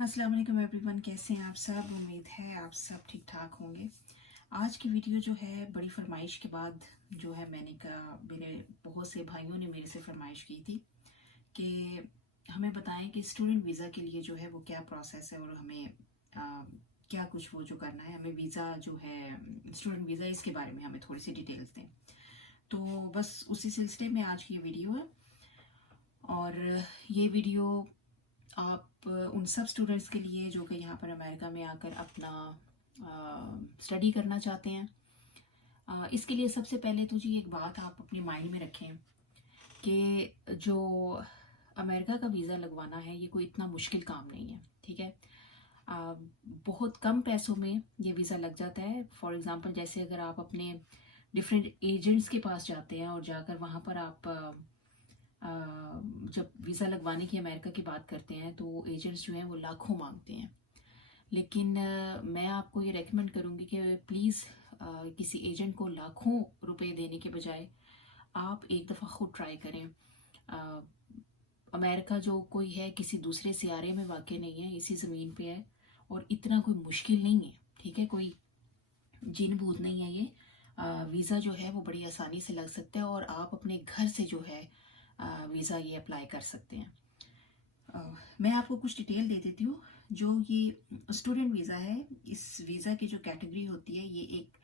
अस्सलाम वालेकुम एवरीवन, कैसे हैं आप सब। उम्मीद है आप सब ठीक ठाक होंगे। आज की वीडियो जो है बड़ी फरमाइश के बाद जो है मैंने कहा, मेरे बहुत से भाइयों ने मेरे से फरमाइश की थी कि हमें बताएं कि स्टूडेंट वीज़ा के लिए जो है वो क्या प्रोसेस है और हमें क्या कुछ वो जो करना है, हमें वीज़ा जो है स्टूडेंट वीज़ा इसके बारे में हमें थोड़ी सी डिटेल्स दें। तो बस उसी सिलसिले में आज की ये वीडियो है। और ये वीडियो आप उन सब स्टूडेंट्स के लिए जो कि यहाँ पर अमेरिका में आकर अपना स्टडी करना चाहते हैं। इसके लिए सबसे पहले तो जी एक बात आप अपने माइंड में रखें कि जो अमेरिका का वीज़ा लगवाना है ये कोई इतना मुश्किल काम नहीं है, ठीक है। बहुत कम पैसों में ये वीज़ा लग जाता है। फॉर एग्ज़ाम्पल जैसे अगर आप अपने डिफरेंट एजेंट्स के पास जाते हैं और जाकर वहाँ पर आप जब वीज़ा लगवाने की अमेरिका की बात करते हैं तो एजेंट्स जो हैं वो लाखों मांगते हैं। लेकिन मैं आपको ये रेकमेंड करूँगी कि प्लीज़ किसी एजेंट को लाखों रुपए देने के बजाय आप एक दफ़ा खुद ट्राई करें। अ, अमेरिका जो कोई है किसी दूसरे सियारे में वाक़ई नहीं है, इसी ज़मीन पे है और इतना कोई मुश्किल नहीं है, ठीक है। कोई जिन भूत नहीं है ये। वीज़ा जो है वो बड़ी आसानी से लग सकता है और आप अपने घर से जो है वीज़ा ये अप्लाई कर सकते हैं। मैं आपको कुछ डिटेल दे देती हूँ। जो ये स्टूडेंट वीज़ा है, इस वीज़ा की जो कैटेगरी होती है ये एक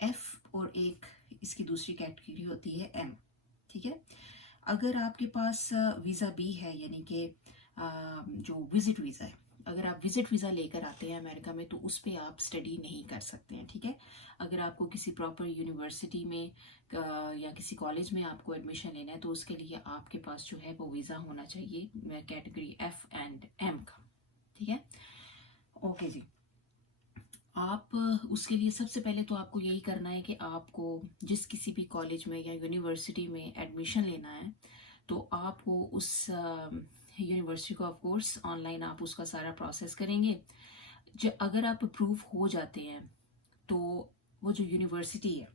एफ़ और एक इसकी दूसरी कैटेगरी होती है एम, ठीक है। अगर आपके पास वीज़ा बी है यानी कि जो विज़िट वीज़ा है, अगर आप विज़िट वीज़ा लेकर आते हैं अमेरिका में तो उस पर आप स्टडी नहीं कर सकते हैं, ठीक है। अगर आपको किसी प्रॉपर यूनिवर्सिटी में या किसी कॉलेज में आपको एडमिशन लेना है तो उसके लिए आपके पास जो है वो वीज़ा होना चाहिए कैटेगरी एफ एंड एम का, ठीक है। ओके जी। आप उसके लिए सबसे पहले तो आपको यही करना है कि आपको जिस किसी भी कॉलेज में या यूनिवर्सिटी में एडमिशन लेना है तो आपको उस यूनिवर्सिटी को ऑफ कोर्स ऑनलाइन आप उसका सारा प्रोसेस करेंगे। अगर आप अप्रूव हो जाते हैं तो वो जो यूनिवर्सिटी है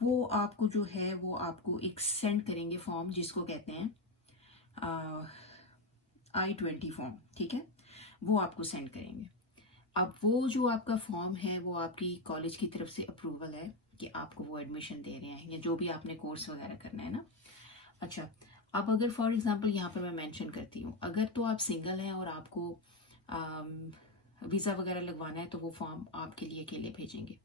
वो आपको जो है वो आपको एक सेंड करेंगे फॉर्म जिसको कहते हैं I-20 फॉर्म, ठीक है। वो आपको सेंड करेंगे। अब वो जो आपका फॉर्म है वो आपकी कॉलेज की तरफ से अप्रूवल है कि आपको वो एडमिशन दे रहे हैं या जो भी आपने कोर्स वगैरह करना है ना। अच्छा, अब अगर फॉर एग्जांपल यहाँ पर मैं मेंशन करती हूँ, अगर तो आप सिंगल हैं और आपको वीज़ा वगैरह लगवाना है तो वो फॉर्म आपके लिए अकेले भेजेंगे।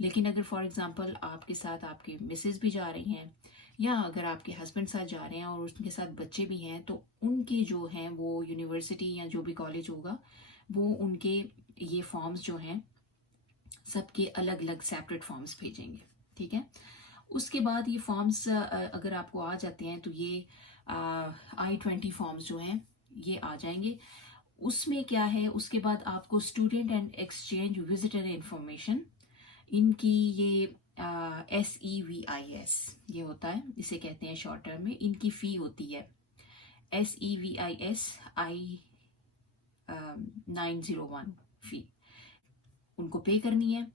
लेकिन अगर फॉर एग्जांपल आपके साथ आपकी मिसेज भी जा रही हैं या अगर आपके हस्बैंड साथ जा रहे हैं और उनके साथ बच्चे भी हैं तो उनके जो हैं वो यूनिवर्सिटी या जो भी कॉलेज होगा वो उनके ये फॉर्म्स जो हैं सबके अलग अलग सेपरेट फॉर्म्स भेजेंगे, ठीक है। उसके बाद ये फॉर्म्स अगर आपको आ जाते हैं तो ये I-20 फॉर्म्स जो हैं ये आ जाएंगे। उसमें क्या है, उसके बाद आपको student and exchange visitor information, इनकी ये SEVIS ये होता है, इसे कहते हैं शॉर्ट टर्म में। इनकी फ़ी होती है SEVIS I-901 फ़ी, उनको पे करनी है।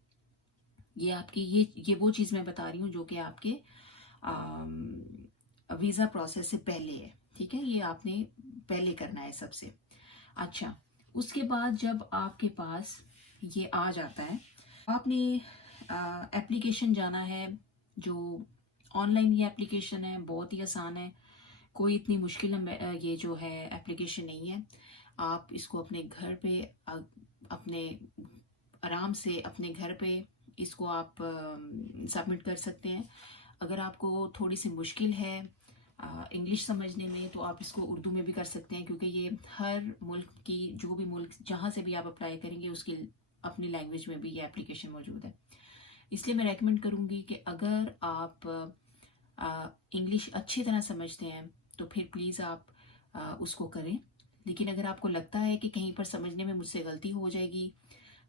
ये आपकी ये वो चीज़ मैं बता रही हूँ जो कि आपके वीज़ा प्रोसेस से पहले है, ठीक है। ये आपने पहले करना है सबसे। अच्छा, उसके बाद जब आपके पास ये आ जाता है आपने एप्लीकेशन जाना है। जो ऑनलाइन ये एप्लीकेशन है बहुत ही आसान है, कोई इतनी मुश्किल ये जो है एप्लीकेशन नहीं है। आप इसको अपने घर पे अपने आराम से अपने घर पे इसको आप सबमिट कर सकते हैं। अगर आपको थोड़ी सी मुश्किल है इंग्लिश समझने में तो आप इसको उर्दू में भी कर सकते हैं, क्योंकि ये हर मुल्क की जो भी मुल्क जहाँ से भी आप अप्लाई करेंगे उसकी अपनी लैंग्वेज में भी ये एप्लीकेशन मौजूद है। इसलिए मैं रेकमेंड करूँगी कि अगर आप इंग्लिश अच्छी तरह समझते हैं तो फिर प्लीज़ आप उसको करें। लेकिन अगर आपको लगता है कि कहीं पर समझने में मुझसे गलती हो जाएगी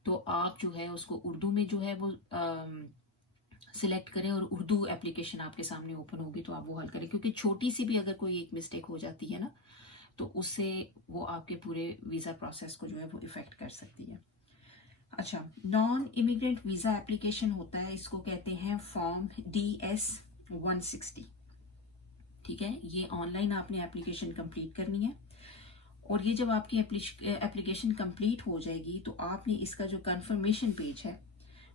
तो आप जो है उसको उर्दू में जो है वो सिलेक्ट करें और उर्दू एप्लीकेशन आपके सामने ओपन होगी तो आप वो हल करें, क्योंकि छोटी सी भी अगर कोई एक मिस्टेक हो जाती है ना तो उससे वो आपके पूरे वीज़ा प्रोसेस को जो है वो इफ़ेक्ट कर सकती है। अच्छा, नॉन इमिग्रेंट वीज़ा एप्लीकेशन होता है, इसको कहते हैं फॉर्म DS-160, ठीक है। ये ऑनलाइन आपने एप्लीकेशन कंप्लीट करनी है और ये जब आपकी एप्लीकेशन कंप्लीट हो जाएगी तो आपने इसका जो कंफर्मेशन पेज है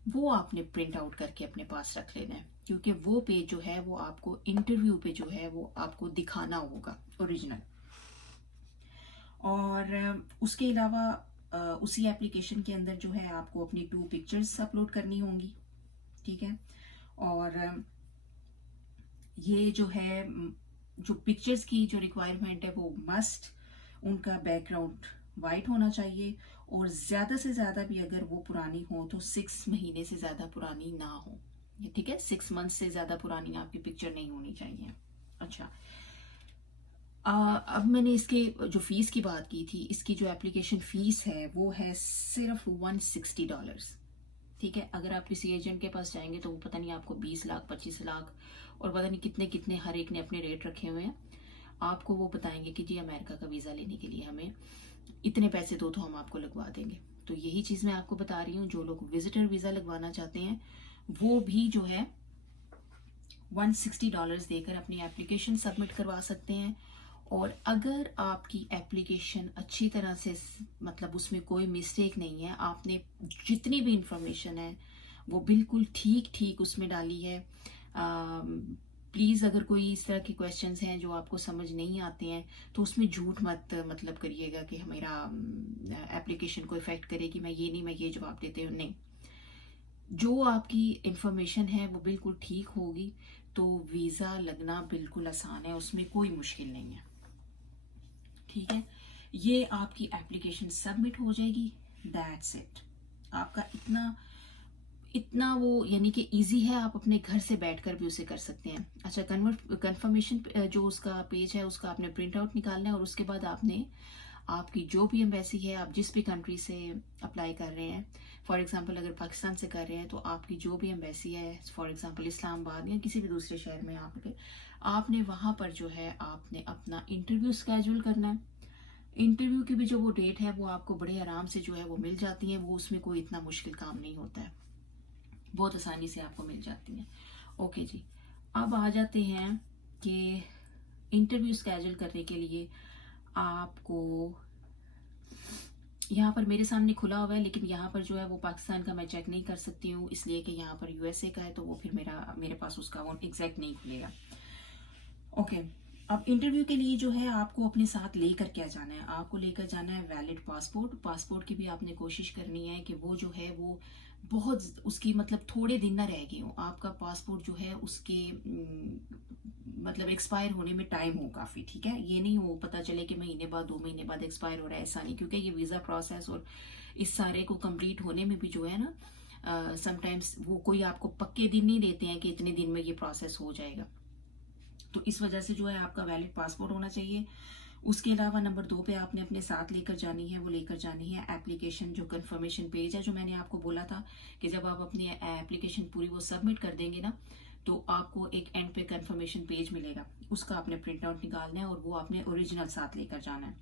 वो आपने प्रिंट आउट करके अपने पास रख लेना है, क्योंकि वो पेज जो है वो आपको इंटरव्यू पे जो है वो आपको दिखाना होगा ओरिजिनल। और उसके अलावा उसी एप्लीकेशन के अंदर जो है आपको अपनी 2 पिक्चर्स अपलोड करनी होंगी, ठीक है। और ये जो है जो पिक्चर्स की जो रिक्वायरमेंट है वो मस्ट उनका बैकग्राउंड वाइट होना चाहिए, और ज़्यादा से ज़्यादा भी अगर वो पुरानी हो तो 6 महीने से ज़्यादा पुरानी ना हो, ठीक है। 6 मंथ से ज़्यादा पुरानी आपकी पिक्चर नहीं होनी चाहिए। अच्छा, अब मैंने इसके जो फीस की बात की थी, इसकी जो एप्लीकेशन फीस है वो है सिर्फ $160, ठीक है। अगर आप किसी एजेंट के पास जाएंगे तो वो पता नहीं आपको 20 लाख 25 लाख और पता नहीं कितने कितने हर एक ने अपने रेट रखे हुए हैं। आपको वो बताएंगे कि जी अमेरिका का वीज़ा लेने के लिए हमें इतने पैसे दो तो हम आपको लगवा देंगे। तो यही चीज़ मैं आपको बता रही हूँ, जो लोग विजिटर वीज़ा लगवाना चाहते हैं वो भी जो है $160 देकर अपनी एप्लीकेशन सबमिट करवा सकते हैं। और अगर आपकी एप्लीकेशन अच्छी तरह से मतलब उसमें कोई मिस्टेक नहीं है, आपने जितनी भी इंफॉर्मेशन है वो बिल्कुल ठीक ठीक उसमें डाली है। प्लीज़ अगर कोई इस तरह के क्वेश्चंस हैं जो आपको समझ नहीं आते हैं तो उसमें झूठ मत मतलब करिएगा कि मेरा एप्लीकेशन को इफेक्ट करेगी, मैं ये नहीं, मैं ये जवाब देते हूँ, नहीं। जो आपकी इंफॉर्मेशन है वो बिल्कुल ठीक होगी तो वीज़ा लगना बिल्कुल आसान है, उसमें कोई मुश्किल नहीं है, ठीक है। ये आपकी एप्लीकेशन सबमिट हो जाएगी, दैट्स इट। आपका इतना इतना वो यानी कि इजी है, आप अपने घर से बैठकर भी उसे कर सकते हैं। अच्छा, कंफर्मेशन जो उसका पेज है उसका आपने प्रिंट आउट निकालना है, और उसके बाद आपने आपकी जो भी एम्बेसी है, आप जिस भी कंट्री से अप्लाई कर रहे हैं, फॉर एग्जांपल अगर पाकिस्तान से कर रहे हैं तो आपकी जो भी एम्बेसी है, फॉर एग्जांपल इस्लामाबाद या किसी भी दूसरे शहर में आपने वहाँ पर जो है आपने अपना इंटरव्यू स्केड्यूल करना है। इंटरव्यू की भी जो वो डेट है वो आपको बड़े आराम से जो है वो मिल जाती है, वो उसमें कोई इतना मुश्किल काम नहीं होता है, बहुत आसानी से आपको मिल जाती हैं। ओके जी, अब आ जाते हैं कि इंटरव्यू स्केड्यूल करने के लिए आपको यहाँ पर मेरे सामने खुला हुआ है, लेकिन यहाँ पर जो है वो पाकिस्तान का मैं चेक नहीं कर सकती हूँ, इसलिए कि यहाँ पर यूएसए का है तो वो फिर मेरे पास उसका वो एग्जैक्ट नहीं खुलेगा। ओके, अब इंटरव्यू के लिए जो है आपको अपने साथ लेकर क्या जाना है, आपको लेकर जाना है वैलिड पासपोर्ट। पासपोर्ट की भी आपने कोशिश करनी है कि वो जो है वो बहुत उसकी मतलब थोड़े दिन ना रह गए हो, आपका पासपोर्ट जो है उसके मतलब एक्सपायर होने में टाइम हो काफ़ी, ठीक है। ये नहीं हो पता चले कि महीने बाद 2 महीने बाद एक्सपायर हो रहा है, ऐसा नहीं, क्योंकि ये वीज़ा प्रोसेस और इस सारे को कंप्लीट होने में भी जो है ना समटाइम्स वो कोई आपको पक्के दिन नहीं देते हैं कि इतने दिन में ये प्रोसेस हो जाएगा। तो इस वजह से जो है आपका वैलिड पासपोर्ट होना चाहिए। उसके अलावा नंबर 2 पे आपने अपने साथ लेकर जानी है, वो लेकर जानी है एप्लीकेशन, जो कंफर्मेशन पेज है, जो मैंने आपको बोला था कि जब आप अपनी एप्लीकेशन पूरी वो सबमिट कर देंगे ना तो आपको एक एंड पे कंफर्मेशन पेज मिलेगा, उसका आपने प्रिंट आउट निकालना है और वो आपने ओरिजिनल साथ लेकर जाना है।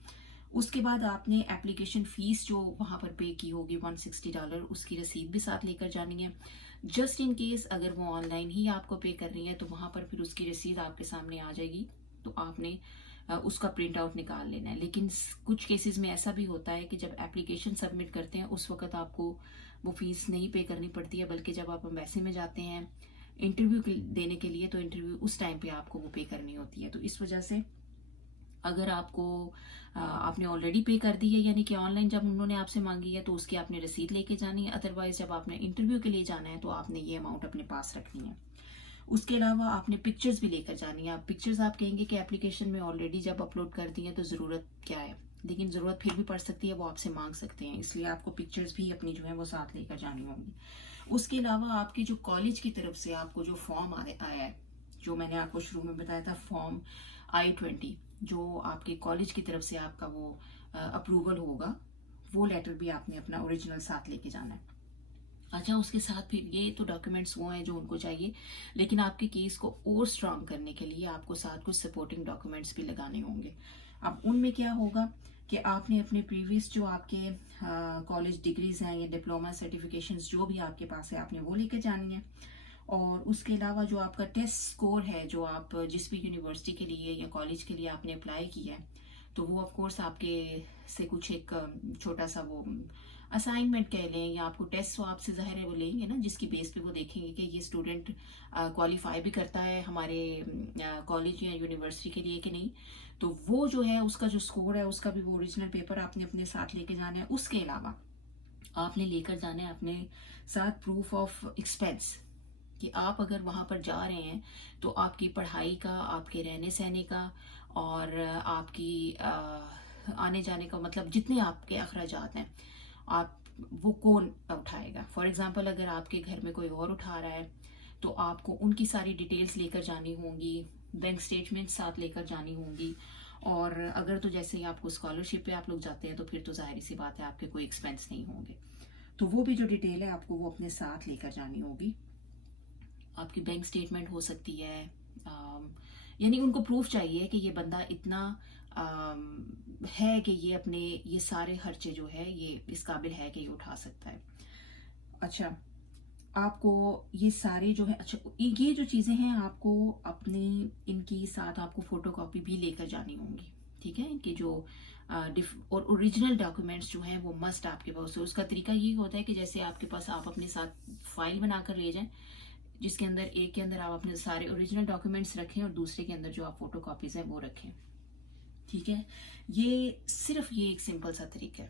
उसके बाद आपने एप्लीकेशन फीस जो वहाँ पर पे की होगी $160, उसकी रसीद भी साथ लेकर जानी है। जस्ट इन केस अगर वो ऑनलाइन ही आपको पे कर रही है तो वहाँ पर फिर उसकी रसीद आपके सामने आ जाएगी, तो आपने उसका प्रिंट आउट निकाल लेना है। लेकिन कुछ केसेस में ऐसा भी होता है कि जब एप्लीकेशन सबमिट करते हैं उस वक्त आपको वो फीस नहीं पे करनी पड़ती है, बल्कि जब आप एम्बेसी में जाते हैं इंटरव्यू देने के लिए तो इंटरव्यू उस टाइम पे आपको वो पे करनी होती है। तो इस वजह से अगर आपको आपने ऑलरेडी पे कर दी है, यानी कि ऑनलाइन जब उन्होंने आपसे मांगी है तो उसकी आपने रसीद लेके जानी है, अदरवाइज जब आपने इंटरव्यू के लिए जाना है तो आपने ये अमाउंट अपने पास रखनी है। उसके अलावा आपने पिक्चर्स भी लेकर जानी है। आप पिक्चर्स आप कहेंगे कि एप्लीकेशन में ऑलरेडी जब अपलोड कर दी है तो ज़रूरत क्या है, लेकिन ज़रूरत फिर भी पड़ सकती है, वो आपसे मांग सकते हैं, इसलिए आपको पिक्चर्स भी अपनी जो है वो साथ लेकर जानी होंगी। उसके अलावा आपकी जो कॉलेज की तरफ से आपको जो फॉर्म आया है, जो मैंने आपको शुरू में बताया था फॉर्म I-20, जो आपके कॉलेज की तरफ से आपका वो अप्रूवल होगा, वो लेटर भी आपने अपना ओरिजिनल साथ लेके जाना है। अच्छा, उसके साथ फिर ये तो डॉक्यूमेंट्स वो हैं जो उनको चाहिए, लेकिन आपके केस को और स्ट्रांग करने के लिए आपको साथ कुछ सपोर्टिंग डॉक्यूमेंट्स भी लगाने होंगे। अब उनमें क्या होगा कि आपने अपने प्रीवियस जो आपके कॉलेज डिग्रीज हैं या डिप्लोमा सर्टिफिकेशंस जो भी आपके पास है आपने वो लेकर जानी है। और उसके अलावा जो आपका टेस्ट स्कोर है, जो आप जिस भी यूनिवर्सिटी के लिए या कॉलेज के लिए आपने अप्लाई किया है, तो वो ऑफ कोर्स आपके से कुछ एक छोटा सा वो असाइनमेंट कह लें या आपको टेस्ट तो आपसे ज़ाहिर है वो लेंगे ना, जिसकी बेस पे वो देखेंगे कि ये स्टूडेंट क्वालिफाई भी करता है हमारे कॉलेज या यूनिवर्सिटी के लिए कि नहीं। तो वो जो है उसका जो स्कोर है उसका भी वो ओरिजिनल पेपर आपने अपने साथ लेके जाना है। उसके अलावा आपने लेकर जाना है अपने साथ प्रूफ ऑफ एक्सपेंस, कि आप अगर वहाँ पर जा रहे हैं तो आपकी पढ़ाई का, आपके रहने सहने का और आपकी आने जाने का, मतलब जितने आपके अखराजात हैं आप वो कौन उठाएगा। फॉर एग्जांपल अगर आपके घर में कोई और उठा रहा है तो आपको उनकी सारी डिटेल्स लेकर जानी होंगी, बैंक स्टेटमेंट साथ लेकर जानी होंगी। और अगर तो जैसे ही आपको स्कॉलरशिप पे आप लोग जाते हैं तो फिर तो जाहिर सी बात है आपके कोई एक्सपेंस नहीं होंगे, तो वो भी जो डिटेल है आपको वो अपने साथ लेकर जानी होगी। आपकी बैंक स्टेटमेंट हो सकती है, यानी उनको प्रूफ चाहिए कि ये बंदा इतना है कि ये अपने ये सारे खर्चे जो है ये इस काबिल है कि ये उठा सकता है। अच्छा, आपको ये सारे जो है, अच्छा ये जो चीज़ें हैं आपको अपनी इनकी साथ आपको फोटोकॉपी भी लेकर जानी होंगी, ठीक है। इनकी जो और ओरिजिनल डॉक्यूमेंट्स जो हैं वो मस्ट आपके पास हो। उसका तरीका ये होता है कि जैसे आपके पास आप अपने साथ फाइल बनाकर ले जाएं, जिसके अंदर एक के अंदर आप अपने सारे ओरिजिनल डॉक्यूमेंट्स रखें और दूसरे के अंदर जो आप फोटो कॉपीज हैं वो रखें, ठीक है। ये सिर्फ ये एक सिंपल सा तरीका है,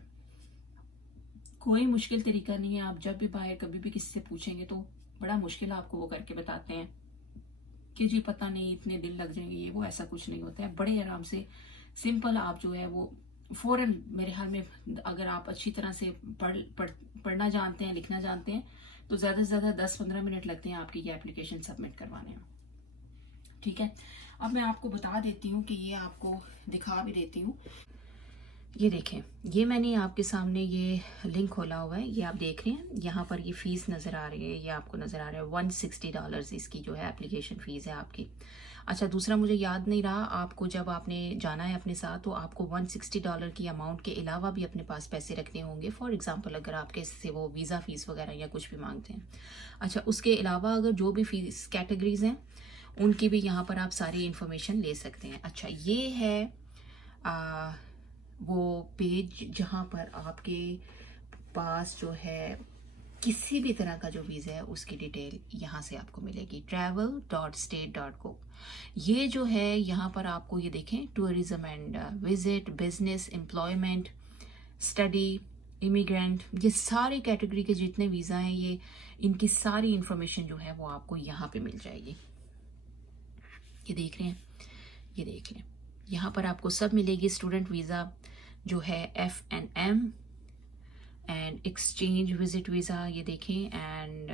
कोई मुश्किल तरीका नहीं है। आप जब भी बाहर कभी भी किसी से पूछेंगे तो बड़ा मुश्किल आपको वो करके बताते हैं कि जी पता नहीं इतने दिन लग जाएंगे, ये वो, ऐसा कुछ नहीं होता है। बड़े आराम से सिंपल आप जो है वो फौरन, मेरे ख्याल में अगर आप अच्छी तरह से पढ़ना जानते हैं, लिखना जानते हैं, तो ज़्यादा से ज़्यादा 10-15 मिनट लगते हैं आपकी ये एप्लीकेशन सबमिट करवाने में, ठीक है। अब मैं आपको बता देती हूँ कि ये आपको दिखा भी देती हूँ। ये देखें, ये मैंने आपके सामने ये लिंक खोला हुआ है, ये आप देख रहे हैं, यहाँ पर ये फ़ीस नज़र आ रही है, ये आपको नज़र आ रहा है $160 इसकी जो है एप्लीकेशन फ़ीस है आपकी। अच्छा, दूसरा मुझे याद नहीं रहा, आपको जब आपने जाना है अपने साथ तो आपको $160 की अमाउंट के अलावा भी अपने पास पैसे रखने होंगे। फॉर एग्जांपल अगर आपके से वो वीज़ा फ़ीस वगैरह या कुछ भी मांगते हैं। अच्छा, उसके अलावा अगर जो भी फ़ीस कैटेगरीज हैं उनकी भी यहाँ पर आप सारी इन्फॉर्मेशन ले सकते हैं। अच्छा, ये है वो पेज जहाँ पर आपके पास जो है किसी भी तरह का जो वीज़ा है उसकी डिटेल यहाँ से आपको मिलेगी, travel.state.gov। ये जो है यहाँ पर आपको ये देखें, tourism and visit, business, employment, study, immigrant, ये सारी कैटेगरी के जितने वीज़ा हैं ये इनकी सारी इंफॉर्मेशन जो है वो आपको यहाँ पे मिल जाएगी। ये देख रहे हैं, ये देख लें, यहाँ पर आपको सब मिलेगी। स्टूडेंट वीज़ा जो है F&M and exchange visit visa, ये देखें, and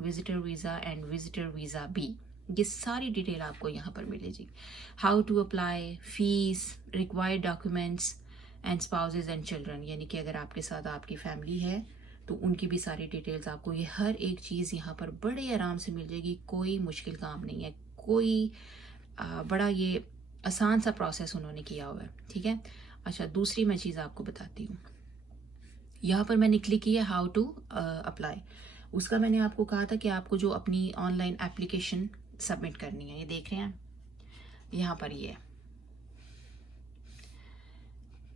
visitor visa and visitor visa B, ये सारी डिटेल आपको यहाँ पर मिलेगी। How to apply, fees, required documents and spouses and children, यानी कि अगर आपके साथ आपकी फैमिली है तो उनकी भी सारी डिटेल्स आपको, ये हर एक चीज़ यहाँ पर बड़े आराम से मिल जाएगी। कोई मुश्किल काम नहीं है, कोई बड़ा ये आसान सा प्रोसेस उन्होंने किया हुआ है, ठीक है। अच्छा, दूसरी मैं चीज़ आपको बताती हूँ, यहाँ पर मैंने क्लिक किया हाउ टू अप्लाई। उसका मैंने आपको कहा था कि आपको जो अपनी ऑनलाइन एप्लीकेशन सबमिट करनी है, ये देख रहे हैं यहाँ पर, ये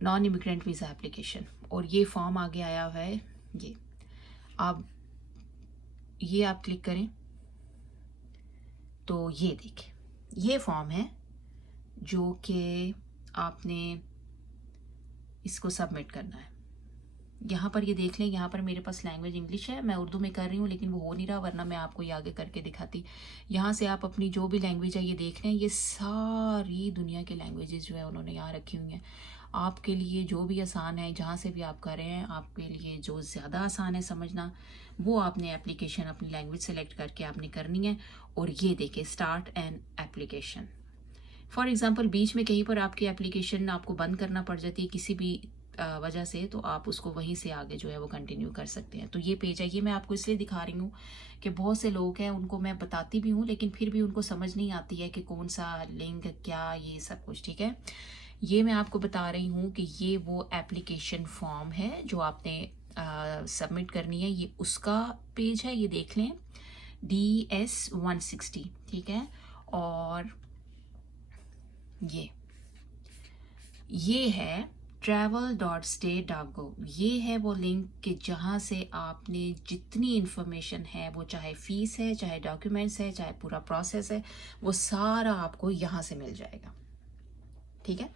नॉन इमिग्रेंट वीज़ा एप्लीकेशन, और ये फॉर्म आगे आया हुआ है। ये आप क्लिक करें तो ये देखें, ये फॉर्म है जो कि आपने इसको सबमिट करना है। यहाँ पर ये देख लें, यहाँ पर मेरे पास लैंग्वेज इंग्लिश है, मैं उर्दू में कर रही हूँ लेकिन वो हो नहीं रहा, वरना मैं आपको ये आगे करके दिखाती। यहाँ से आप अपनी जो भी लैंग्वेज है ये देख लें, ये सारी दुनिया के लैंग्वेजेस जो है उन्होंने यहाँ रखी हुई हैं आपके लिए, जो भी आसान है, जहाँ से भी आप कर रहे हैं, आपके लिए जो ज़्यादा आसान है समझना, वो आपने एप्लीकेशन अपनी लैंग्वेज सेलेक्ट करके आपने करनी है। और ये देखें, start an application. For example बीच में कहीं पर आपकी एप्लीकेशन आपको बंद करना पड़ जाती है किसी भी वजह से, तो आप उसको वहीं से आगे जो है वो कंटिन्यू कर सकते हैं। तो ये पेज है, ये मैं आपको इसलिए दिखा रही हूँ कि बहुत से लोग हैं उनको मैं बताती भी हूँ लेकिन फिर भी उनको समझ नहीं आती है कि कौन सा लिंक क्या, ये सब कुछ, ठीक है। ये मैं आपको बता रही हूँ कि ये वो एप्लीकेशन फॉर्म है जो आपने सबमिट करनी है, ये उसका पेज है, ये देख लें, DS-160, ठीक है। और ये ये है travel.state.gov। ये है वो लिंक कि जहाँ से आपने जितनी इन्फॉर्मेशन है, वो चाहे फ़ीस है, चाहे डॉक्यूमेंट्स है, चाहे पूरा प्रोसेस है, वो सारा आपको यहाँ से मिल जाएगा। ठीक है,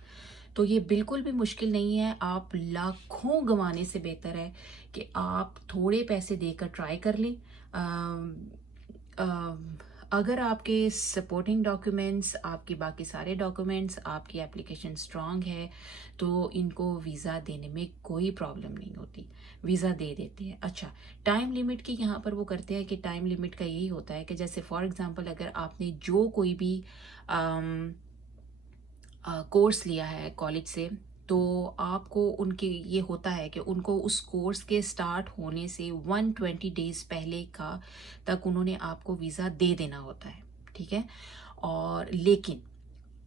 तो ये बिल्कुल भी मुश्किल नहीं है। आप लाखों गंवाने से बेहतर है कि आप थोड़े पैसे देकर ट्राई कर लें। अगर आपके सपोर्टिंग डॉक्यूमेंट्स, आपके बाकी सारे डॉक्यूमेंट्स, आपकी एप्लीकेशन स्ट्रांग है, तो इनको वीज़ा देने में कोई प्रॉब्लम नहीं होती, वीज़ा दे देते हैं। अच्छा, टाइम लिमिट की यहाँ पर वो करते हैं कि टाइम लिमिट का यही होता है कि जैसे फॉर एग्ज़ाम्पल अगर आपने जो कोई भी कोर्स लिया है कॉलेज से, तो आपको उनके ये होता है कि उनको उस कोर्स के स्टार्ट होने से 120 डेज़ पहले का तक उन्होंने आपको वीज़ा दे देना होता है। ठीक है, और लेकिन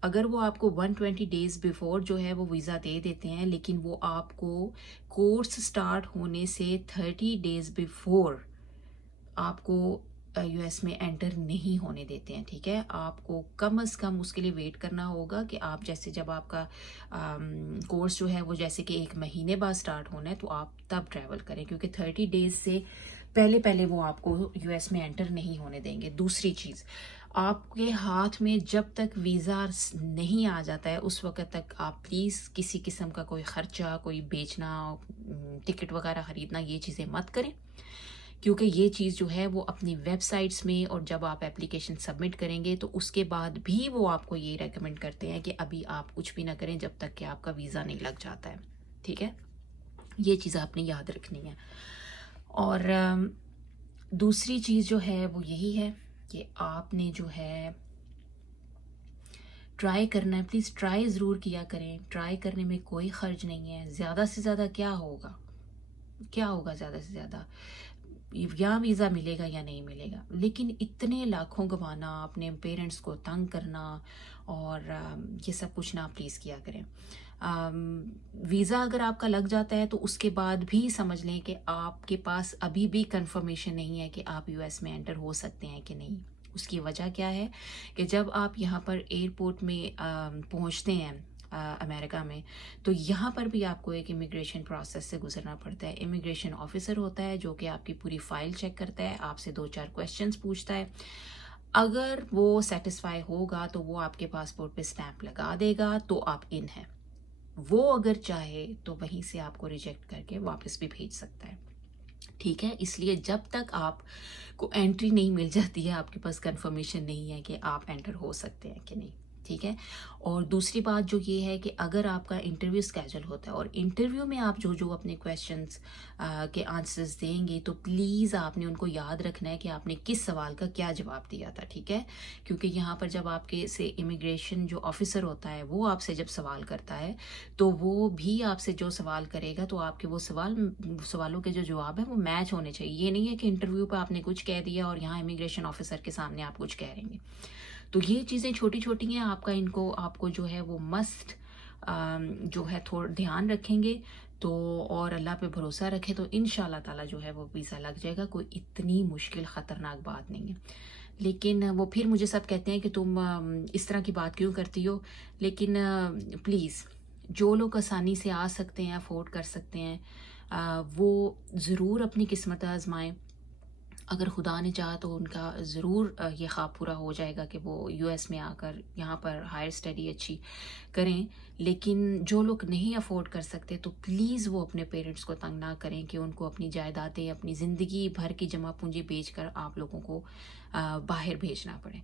अगर वो आपको 120 डेज़ बिफोर जो है वो वीज़ा दे देते हैं, लेकिन वो आपको कोर्स स्टार्ट होने से 30 डेज़ बिफोर आपको यूएस में एंटर नहीं होने देते हैं। ठीक है, आपको कम से कम उसके लिए वेट करना होगा कि आप जैसे जब आपका कोर्स जो है वो जैसे कि 1 महीने बाद स्टार्ट होना है, तो आप तब ट्रैवल करें, क्योंकि 30 डेज़ से पहले पहले वो आपको यूएस में एंटर नहीं होने देंगे। दूसरी चीज़, आपके हाथ में जब तक वीज़ा नहीं आ जाता है उस वक्त तक आप प्लीज़ किसी किस्म का कोई ख़र्चा, कोई बेचना, टिकट वगैरह ख़रीदना, ये चीज़ें मत करें, क्योंकि ये चीज़ जो है वो अपनी वेबसाइट्स में, और जब आप एप्लीकेशन सबमिट करेंगे तो उसके बाद भी वो आपको ये रेकमेंड करते हैं कि अभी आप कुछ भी ना करें जब तक कि आपका वीज़ा नहीं लग जाता है। ठीक है, ये चीज़ आपने याद रखनी है। और दूसरी चीज़ जो है वो यही है कि आपने जो है ट्राई करना है, प्लीज़ ट्राई ज़रूर किया करें। ट्राई करने में कोई ख़र्च नहीं है। ज़्यादा से ज़्यादा क्या होगा, क्या होगा ज़्यादा से ज़्यादा, या वीज़ा मिलेगा या नहीं मिलेगा, लेकिन इतने लाखों गंवाना, अपने पेरेंट्स को तंग करना, और ये सब कुछ ना प्लीज़ किया करें। वीज़ा अगर आपका लग जाता है तो उसके बाद भी समझ लें कि आपके पास अभी भी कंफर्मेशन नहीं है कि आप यूएस में एंटर हो सकते हैं कि नहीं। उसकी वजह क्या है कि जब आप यहाँ पर एयरपोर्ट में पहुँचते हैं अमेरिका में, तो यहाँ पर भी आपको एक इमिग्रेशन प्रोसेस से गुजरना पड़ता है। इमिग्रेशन ऑफिसर होता है जो कि आपकी पूरी फाइल चेक करता है, आपसे 2-4 क्वेश्चंस पूछता है। अगर वो सेटिस्फाई होगा तो वो आपके पासपोर्ट पे स्टैंप लगा देगा, तो आप इन हैं। वो अगर चाहे तो वहीं से आपको रिजेक्ट करके वापस भी भेज सकता है। ठीक है, इसलिए जब तक आपको एंट्री नहीं मिल जाती है, आपके पास कंफर्मेशन नहीं है कि आप एंटर हो सकते हैं कि नहीं। ठीक है, और दूसरी बात जो ये है कि अगर आपका इंटरव्यू स्केजूल होता है और इंटरव्यू में आप जो जो अपने क्वेश्चंस के आंसर्स देंगे, तो प्लीज़ आपने उनको याद रखना है कि आपने किस सवाल का क्या जवाब दिया था। ठीक है, क्योंकि यहाँ पर जब आपके से इमिग्रेशन जो ऑफिसर होता है वो आपसे जब सवाल करता है, तो वो भी आपसे जो सवाल करेगा, तो आपके वो सवालों के जो जवाब है वो मैच होने चाहिए। ये नहीं है कि इंटरव्यू पर आपने कुछ कह दिया और यहाँ इमिग्रेशन ऑफिसर के सामने आप कुछ कह रहे हैं। तो ये चीज़ें छोटी छोटी हैं, आपको जो है वो मस्ट जो है थोड़ा ध्यान रखेंगे तो, और अल्लाह पे भरोसा रखें तो इंशाल्लाह ताला जो है वो वीज़ा लग जाएगा। कोई इतनी मुश्किल ख़तरनाक बात नहीं है। लेकिन वो फिर मुझे सब कहते हैं कि तुम इस तरह की बात क्यों करती हो। लेकिन प्लीज़, जो लोग आसानी से आ सकते हैं, अफोर्ड कर सकते हैं, वो ज़रूर अपनी किस्मत आजमाएं। अगर खुदा ने चाहा तो उनका ज़रूर ये ख्वाब पूरा हो जाएगा कि वो यूएस में आकर यहाँ पर हायर स्टडी अच्छी करें। लेकिन जो लोग नहीं अफोर्ड कर सकते, तो प्लीज़ वो अपने पेरेंट्स को तंग ना करें कि उनको अपनी जायदादें, अपनी ज़िंदगी भर की जमा पूंजी बेचकर आप लोगों को बाहर भेजना पड़े।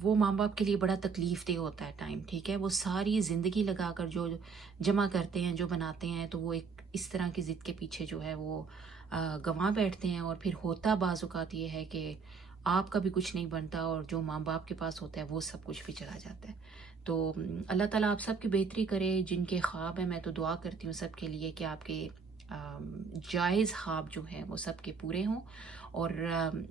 वो माँ बाप के लिए बड़ा तकलीफ़ देह होता है टाइम। ठीक है, वो सारी ज़िंदगी लगाकर जो जमा करते हैं, जो बनाते हैं, तो वो एक इस तरह की ज़िद के पीछे जो है वो गंवा बैठते हैं, और फिर होता बाज़-औक़ात ये है कि आपका भी कुछ नहीं बनता और जो माँ बाप के पास होता है वो सब कुछ भी चला जाता है। तो अल्लाह ताला आप सब की बेहतरी करे। जिनके ख्वाब हैं, मैं तो दुआ करती हूँ सब के लिए कि आपके जायज़ ख्वाब जो हैं वो सब के पूरे हों, और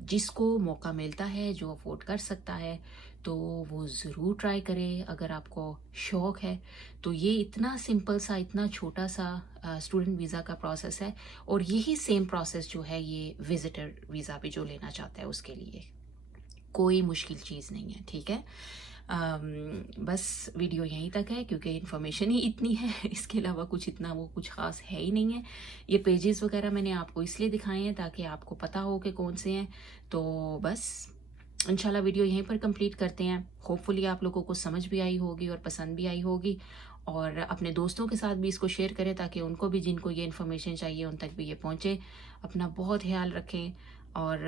जिसको मौका मिलता है, जो अफोर्ड कर सकता है, तो वो ज़रूर ट्राई करे अगर आपको शौक़ है। तो ये इतना सिंपल सा, इतना छोटा सा स्टूडेंट वीज़ा का प्रोसेस है, और यही सेम प्रोसेस जो है ये विज़िटर वीज़ा भी जो लेना चाहता है उसके लिए कोई मुश्किल चीज़ नहीं है। ठीक है, बस वीडियो यहीं तक है क्योंकि इन्फॉर्मेशन ही इतनी है, इसके अलावा कुछ इतना वो कुछ ख़ास है ही नहीं है। ये पेजेस वगैरह मैंने आपको इसलिए दिखाए हैं ताकि आपको पता हो कि कौन से हैं। तो बस इंशाल्लाह वीडियो यहीं पर कंप्लीट करते हैं। होपफुली आप लोगों को समझ भी आई होगी और पसंद भी आई होगी, और अपने दोस्तों के साथ भी इसको शेयर करें ताकि उनको भी, जिनको ये इन्फॉर्मेशन चाहिए, उन तक भी ये पहुँचे। अपना बहुत ख्याल रखें और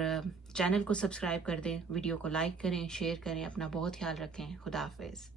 चैनल को सब्सक्राइब कर दें, वीडियो को लाइक करें, शेयर करें। अपना बहुत ख्याल रखें। खुदा हाफिज़।